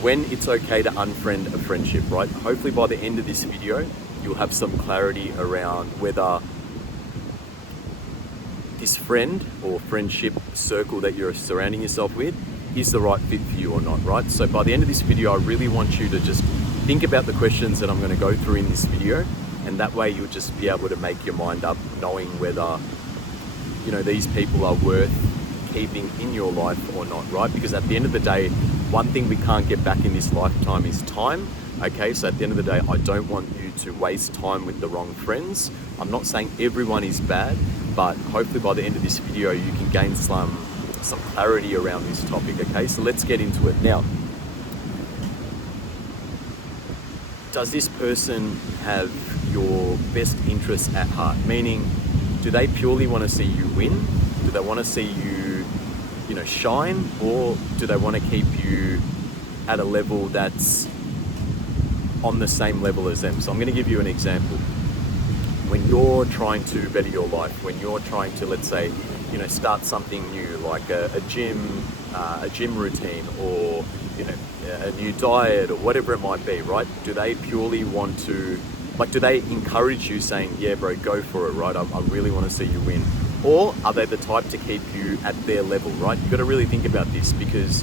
when it's okay to unfriend a friendship, right? Hopefully by the end of this video, you'll have some clarity around whether this friend or friendship circle that you're surrounding yourself with is the right fit for you or not, right? So by the end of this video, I really want you to just think about the questions that I'm going to go through in this video, and that way you'll just be able to make your mind up knowing whether, you know, these people are worth keeping in your life or not, right? Because at the end of the day, one thing we can't get back in this lifetime is time. Okay, so at the end of the day, I don't want you to waste time with the wrong friends. I'm not saying everyone is bad, but hopefully by the end of this video, you can gain some clarity around this topic. Okay, so let's get into it. Now, does this person have your best interests at heart? Meaning, do they purely want to see you win? Do they want to see you, shine? Or do they want to keep you at a level that's on the same level as them? So I'm going to give you an example. When you're trying to better your life, when you're trying to, let's say, start something new, like a gym routine, or a new diet, or whatever it might be, right? Do they purely want to, do they encourage you saying, yeah, bro, go for it, right? I really want to see you win. Or are they the type to keep you at their level, right? You've got to really think about this, because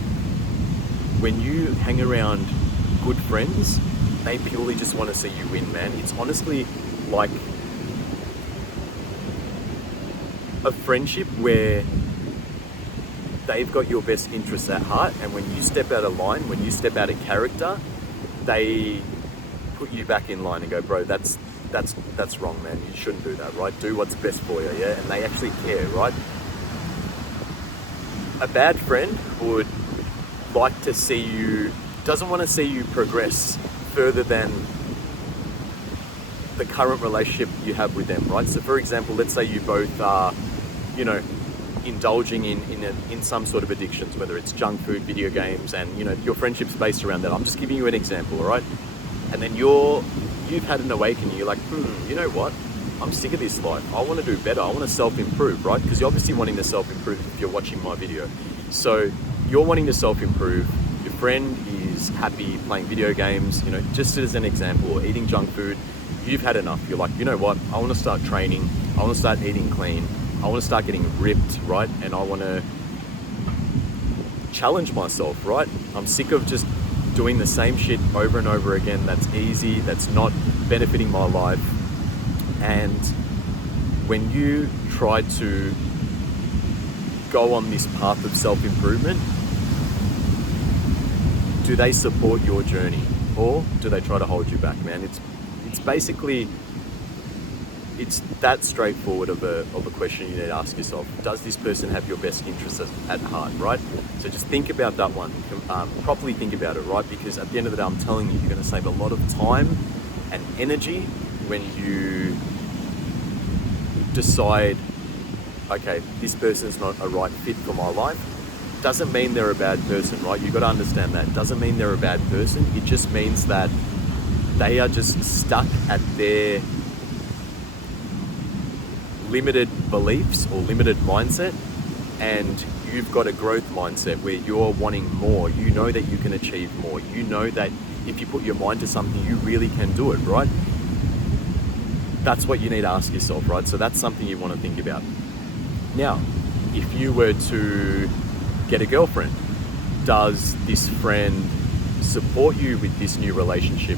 when you hang around good friends, they purely just want to see you win, man. It's honestly like a friendship where they've got your best interests at heart, and when you step out of line, when you step out of character, they put you back in line and go, bro, that's wrong, man. You shouldn't do that, right? Do what's best for you, yeah? And they actually care, right? A bad friend would like to see you, doesn't want to see you progress further than the current relationship you have with them, right? So for example, let's say you both are, indulging in some sort of addictions, whether it's junk food, video games, and your friendship's based around that. I'm just giving you an example, all right? And then you've had an awakening. You're like, you know what? I'm sick of this life. I want to do better. I want to self-improve, right? Because you're obviously wanting to self-improve if you're watching my video. So you're wanting to self-improve. Your friend is happy playing video games, just as an example, or eating junk food. You've had enough. You're like, you know what? I want to start training. I want to start eating clean. I want to start getting ripped, right? And I want to challenge myself, right? I'm sick of just doing the same shit over and over again. That's easy. That's not benefiting my life. And when you try to go on this path of self-improvement, do they support your journey, or do they try to hold you back, man? It's basically, it's that straightforward of a question you need to ask yourself. Does this person have your best interests at heart, right? So just think about that one, properly think about it, right? Because at the end of the day, I'm telling you, you're going to save a lot of time and energy when you decide, okay, this person's not a right fit for my life. Doesn't mean they're a bad person, right? You've got to understand that. Doesn't mean they're a bad person. It just means that they are just stuck at their limited beliefs or limited mindset, and you've got a growth mindset where you're wanting more. You know that you can achieve more. You know that if you put your mind to something, you really can do it, right? That's what you need to ask yourself, right? So that's something you want to think about. Now, if you were to get a girlfriend, does this friend support you with this new relationship?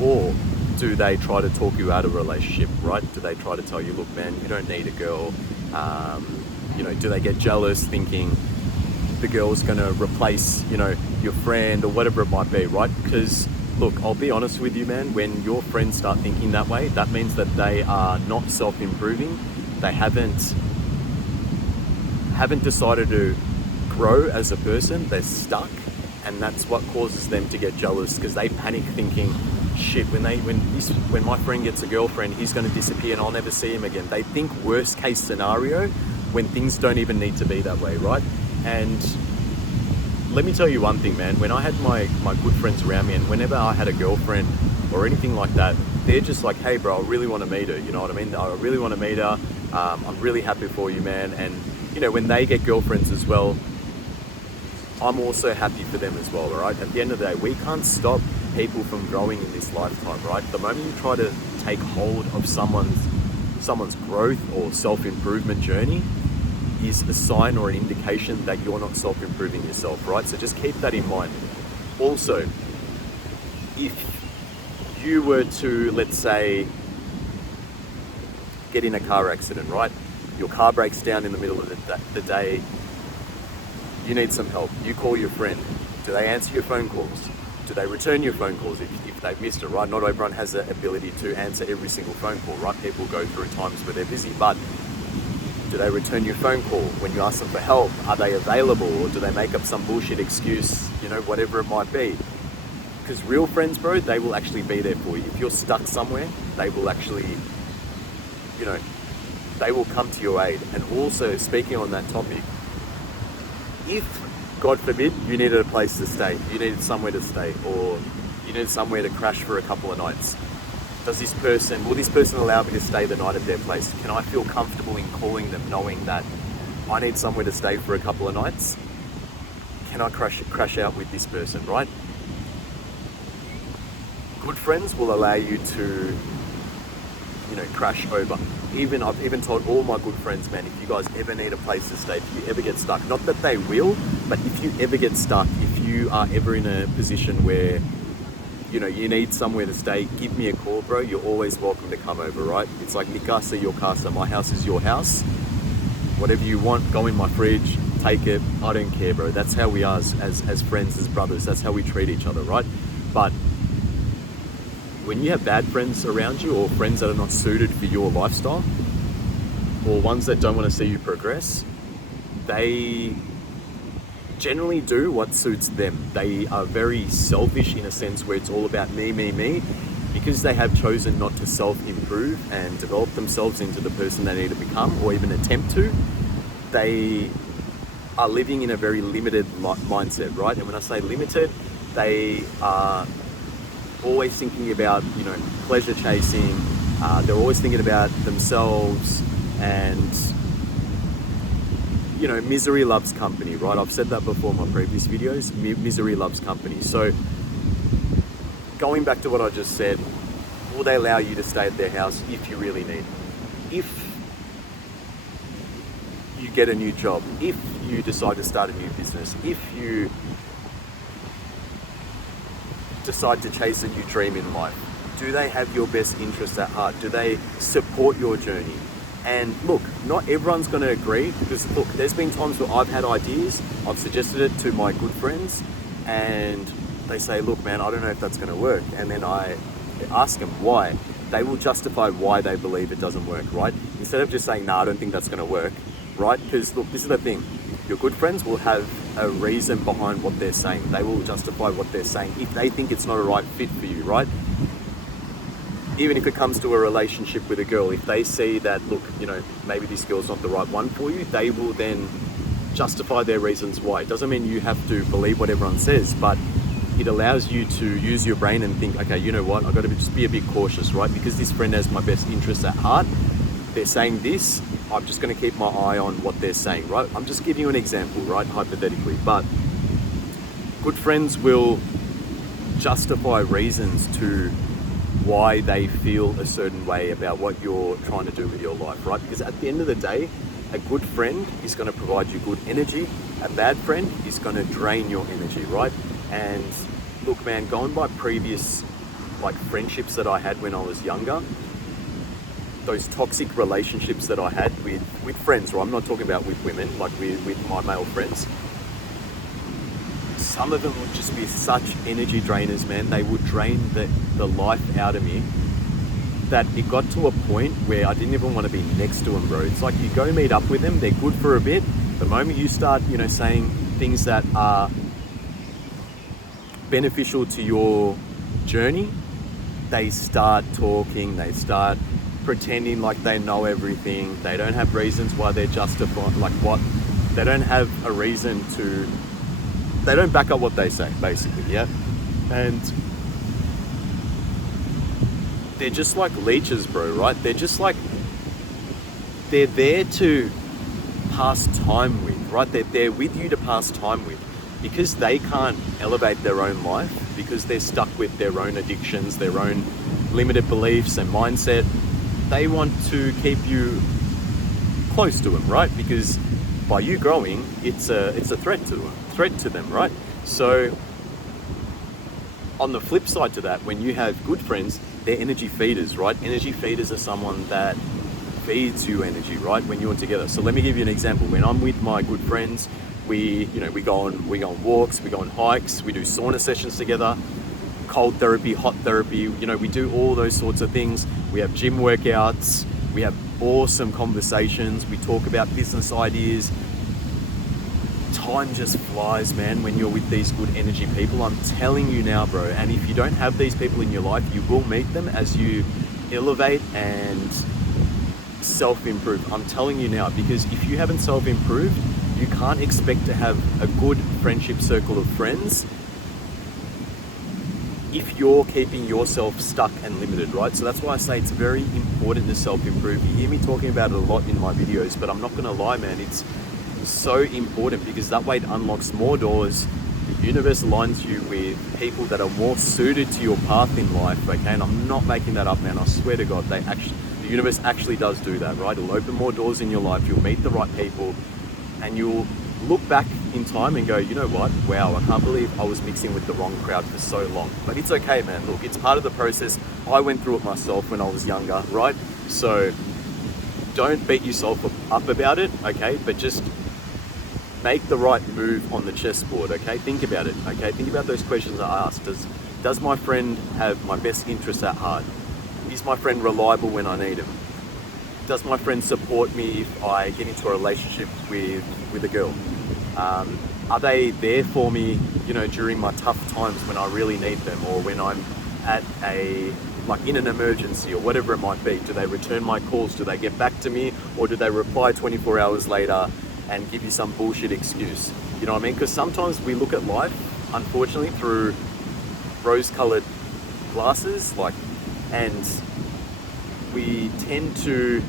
Or do they try to talk you out of a relationship, right? Do they try to tell you, look, man, you don't need a girl? Do they get jealous thinking the girl's going to replace, your friend or whatever it might be, right? Because, look, I'll be honest with you, man, when your friends start thinking that way, that means that they are not self-improving. They haven't decided to grow as a person. They're stuck, and that's what causes them to get jealous, because they panic thinking, shit, when my friend gets a girlfriend, he's going to disappear and I'll never see him again. They think worst case scenario when things don't even need to be that way, right? And let me tell you one thing, man. When I had my good friends around me, and whenever I had a girlfriend or anything like that, they're just like, hey bro, I really want to meet her, you know what I mean? I really want to meet her. I'm really happy for you, man. And when they get girlfriends as well, I'm also happy for them as well, right? At the end of the day, we can't stop people from growing in this lifetime, right? The moment you try to take hold of someone's growth or self-improvement journey is a sign or an indication that you're not self-improving yourself, right? So just keep that in mind. Also, if you were to, let's say, get in a car accident, right? Your car breaks down in the middle of the day. You need some help. You call your friend. Do they answer your phone calls? Do they return your phone calls if they've missed it, right? Not everyone has the ability to answer every single phone call, right? People go through times where they're busy, but do they return your phone call when you ask them for help? Are they available, or do they make up some bullshit excuse, whatever it might be? Because real friends, bro, they will actually be there for you. If you're stuck somewhere, they will actually, they will come to your aid. And also, speaking on that topic, if, God forbid, you needed a place to stay, you needed somewhere to stay, or you needed somewhere to crash for a couple of nights, will this person allow me to stay the night at their place? Can I feel comfortable in calling them knowing that I need somewhere to stay for a couple of nights? Can I crash out with this person, right? Good friends will allow you to, crash over. I've even told all my good friends, man, if you guys ever need a place to stay, if you ever get stuck, not that they will, but if you ever get stuck, if you are ever in a position where, you need somewhere to stay, give me a call, bro. You're always welcome to come over, right? It's like mi casa, your casa. My house is your house. Whatever you want, go in my fridge, take it. I don't care, bro. That's how we are as friends, as brothers. That's how we treat each other, right? But when you have bad friends around you, or friends that are not suited for your lifestyle, or ones that don't want to see you progress, they generally do what suits them. They are very selfish in a sense where it's all about me, because they have chosen not to self-improve and develop themselves into the person they need to become, or even attempt to. They are living in a very limited mindset, right? And when I say limited, they are always thinking about, pleasure chasing. They're always thinking about themselves, and misery loves company, right? I've said that before in my previous videos. Misery loves company. So going back to what I just said, will they allow you to stay at their house if you really need? If you get a new job, if you decide to start a new business, if you decide to chase a new dream in life, do they have your best interests at heart? Do they support your journey? And look, not everyone's going to agree, because look, there's been times where I've had ideas, I've suggested it to my good friends, and they say, look, man, I don't know if that's going to work. And then I ask them why. They will justify why they believe it doesn't work, right? Instead of just saying, nah, I don't think that's going to work, right? Because look, this is the thing. Your good friends will have a reason behind what they're saying. They will justify what they're saying if they think it's not a right fit for you, right? Even if it comes to a relationship with a girl, if they see that, look, maybe this girl's not the right one for you, they will then justify their reasons why. It doesn't mean you have to believe what everyone says, but it allows you to use your brain and think, okay, you know what, I've got to just be a bit cautious, right? Because this friend has my best interests at heart. They're saying this, I'm just going to keep my eye on what they're saying, right? I'm just giving you an example, right? Hypothetically, but good friends will justify reasons to why they feel a certain way about what you're trying to do with your life, right? Because at the end of the day, a good friend is going to provide you good energy. A bad friend is going to drain your energy, right? And look, man, going by previous friendships that I had when I was younger, those toxic relationships that I had with friends, right? I'm not talking about with women, with my male friends. Some of them would just be such energy drainers, man. They would drain the life out of me, that it got to a point where I didn't even want to be next to them, bro. It's like you go meet up with them, they're good for a bit. The moment you start, saying things that are beneficial to your journey, they start talking, they start pretending like they know everything. They don't have reasons why they're justified, they don't have a reason to, they don't back up what they say, basically, yeah? And they're just like leeches, bro, right? They're just they're there to pass time with, right? They're with you to pass time with. because they can't elevate their own life, because they're stuck with their own addictions, their own limited beliefs and mindset, they want to keep you close to them, right? Because by you growing, it's a threat to them, right? So on the flip side to that, when you have good friends, they're energy feeders, right? Energy feeders are someone that feeds you energy, right? When you're together. So let me give you an example. When I'm with my good friends, we go on walks, we go on hikes, we do sauna sessions together, cold therapy, hot therapy, we do all those sorts of things. We have gym workouts, we have awesome conversations, we talk about business ideas. Time just flies, man, when you're with these good energy people. I'm telling you now, bro. And if you don't have these people in your life, you will meet them as you elevate and self-improve. I'm telling you now, because if you haven't self-improved, you can't expect to have a good friendship circle of friends if you're keeping yourself stuck and limited, right? So that's why I say it's very important to self-improve. You hear me talking about it a lot in my videos, but I'm not gonna lie, man, it's so important, because that way it unlocks more doors. The universe aligns you with people that are more suited to your path in life, okay? And I'm not making that up, man. I swear to God, the universe actually does do that, right? It'll open more doors in your life. You'll meet the right people, and you'll look back in time and go, you know what? Wow, I can't believe I was mixing with the wrong crowd for so long. But it's okay, man. Look, it's part of the process. I went through it myself when I was younger, right? So don't beat yourself up about it, okay? But just make the right move on the chessboard, okay? Think about it, okay? Think about those questions I asked. Does my friend have my best interests at heart? Is my friend reliable when I need him? Does my friend support me if I get into a relationship with a girl? Are they there for me, during my tough times when I really need them, or when I'm at in an emergency or whatever it might be? Do they return my calls? Do they get back to me? Or do they reply 24 hours later and give you some bullshit excuse? You know what I mean? Because sometimes we look at life, unfortunately, through rose-colored glasses, and we tend to,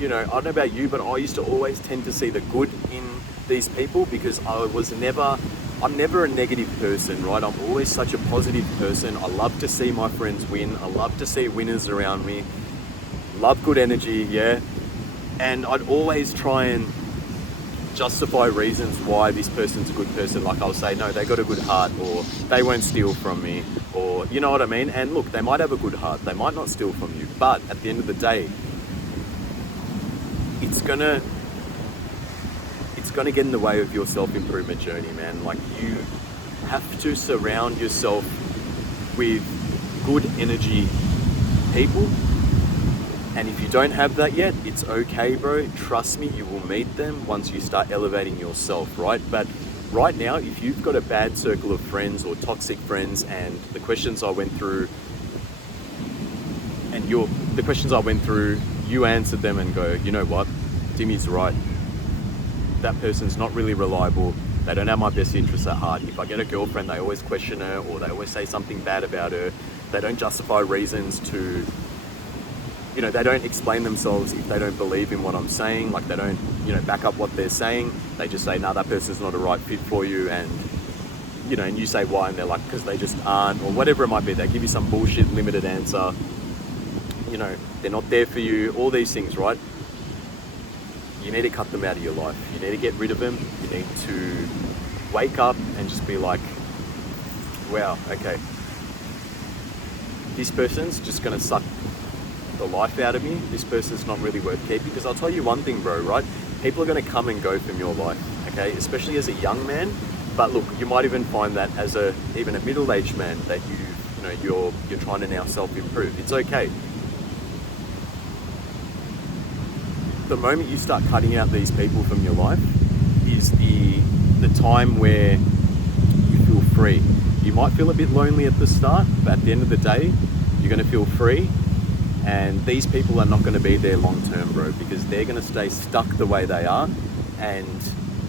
I don't know about you, but I used to always tend to see the good in these people, because I'm never a negative person, right? I'm always such a positive person. I love to see my friends win. I love to see winners around me. Love good energy, yeah? And I'd always try and justify reasons why this person's a good person. Like, I'll say, no, they got a good heart, or they won't steal from me, or you know what I mean? And look, they might have a good heart, they might not steal from you, but at the end of the day, it's gonna get in the way of your self-improvement journey, man. Like, you have to surround yourself with good energy people. And if you don't have that yet, it's okay, bro. Trust me, you will meet them once you start elevating yourself, right? But right now, if you've got a bad circle of friends or toxic friends, and the questions I went through, you answered them and go, you know what? Timmy's right. That person's not really reliable. They don't have my best interests at heart. If I get a girlfriend, they always question her, or they always say something bad about her. They don't justify reasons to, they don't explain themselves if they don't believe in what I'm saying. Like, they don't, back up what they're saying. They just say, nah, that person's not a right fit for you. And, and you say why, and they're like, because they just aren't, or whatever it might be. They give you some bullshit limited answer. They're not there for you, all these things, right? You need to cut them out of your life. You need to get rid of them. You need to wake up and just be like, wow, okay, this person's just gonna suck the life out of me. This person's not really worth keeping. Because I'll tell you one thing, bro, right? People are gonna come and go from your life, okay? Especially as a young man. But look, you might even find that as even a middle-aged man, that you're trying to now self-improve. It's okay. The moment you start cutting out these people from your life is the time where you feel free. You might feel a bit lonely at the start, but at the end of the day, you're going to feel free. And these people are not going to be there long term, bro, because they're going to stay stuck the way they are, and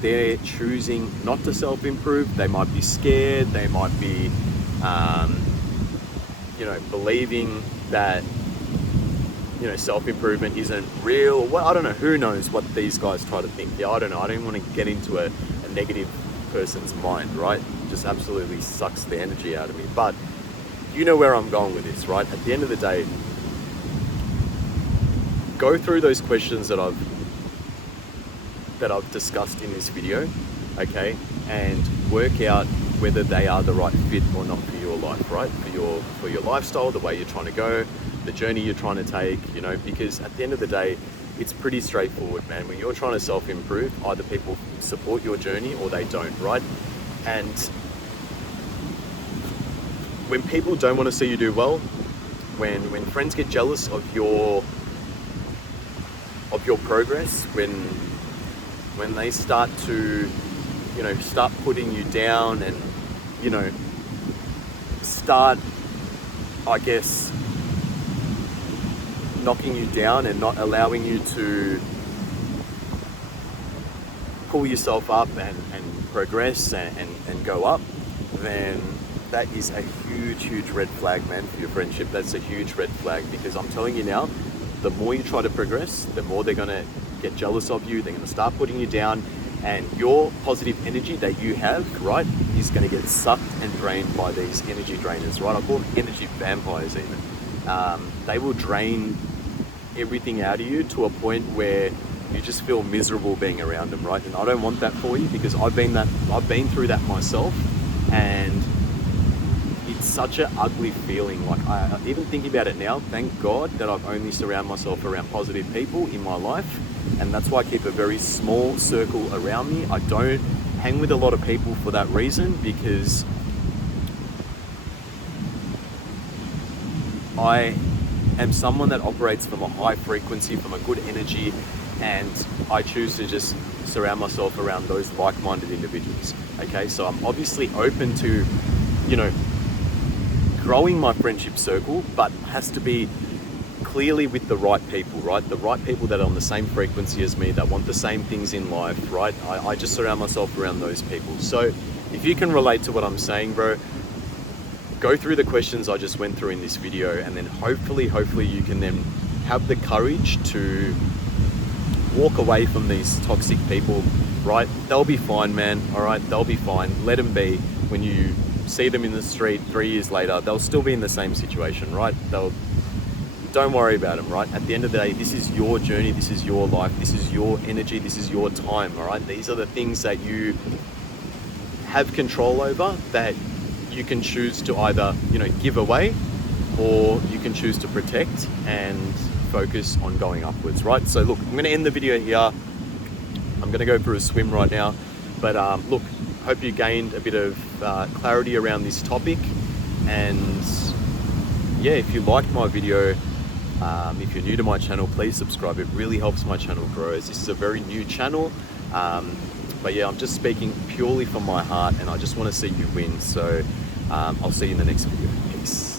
they're choosing not to self-improve. They might be scared. They might be, believing that self-improvement isn't real. Well, I don't know, who knows what these guys try to think. Yeah, I don't know. I don't want to get into a negative person's mind, right? Just absolutely sucks the energy out of me. But you know where I'm going with this, right? At the end of the day, go through those questions that I've discussed in this video, okay, and work out whether they are the right fit or not for your life, right? For your lifestyle, the way you're trying to go, the journey you're trying to take, you know, because at the end of the day, it's pretty straightforward, man. When you're trying to self-improve, either people support your journey or they don't, right? And when people don't want to see you do well, when friends get jealous of your progress, when they start to, you know, start putting you down and, you know, start, I guess, knocking you down and not allowing you to pull yourself up and progress and go up, then that is a huge red flag, man, for your friendship. That's a huge red flag, because I'm telling you now, the more you try to progress, the more they're gonna get jealous of you. They're gonna start putting you down, and your positive energy that you have, right, is gonna get sucked and drained by these energy drainers, right? I call them energy vampires even. They will drain everything out of you to a point where you just feel miserable being around them, right? And I don't want that for you, because I've been through that myself, and it's such an ugly feeling. Like, I even thinking about it now, thank God that I've only surrounded myself around positive people in my life, and that's why I keep a very small circle around me. I don't hang with a lot of people for that reason, because I am someone that operates from a high frequency, from a good energy, and I choose to just surround myself around those like-minded individuals. Okay, so I'm obviously open to, you know, growing my friendship circle, but has to be clearly with the right people, right? The right people that are on the same frequency as me, that want the same things in life, right? I just surround myself around those people. So if you can relate to what I'm saying, bro, go through the questions I just went through in this video, and then hopefully you can then have the courage to walk away from these toxic people, right? They'll be fine, man, all right? They'll be fine. Let them be. When you see them in the street 3 years later, they'll still be in the same situation, right? Don't worry about them, right? At the end of the day, this is your journey, this is your life, this is your energy, this is your time, all right? These are the things that you have control over, that you can choose to either, you know, give away, or you can choose to protect and focus on going upwards, right? So look, I'm going to end the video here. I'm going to go for a swim right now, but look, hope you gained a bit of clarity around this topic. And yeah, if you liked my video, if you're new to my channel, please subscribe. It really helps my channel grow, as this is a very new channel. But yeah, I'm just speaking purely from my heart, and I just want to see you win. So I'll see you in the next video. Peace.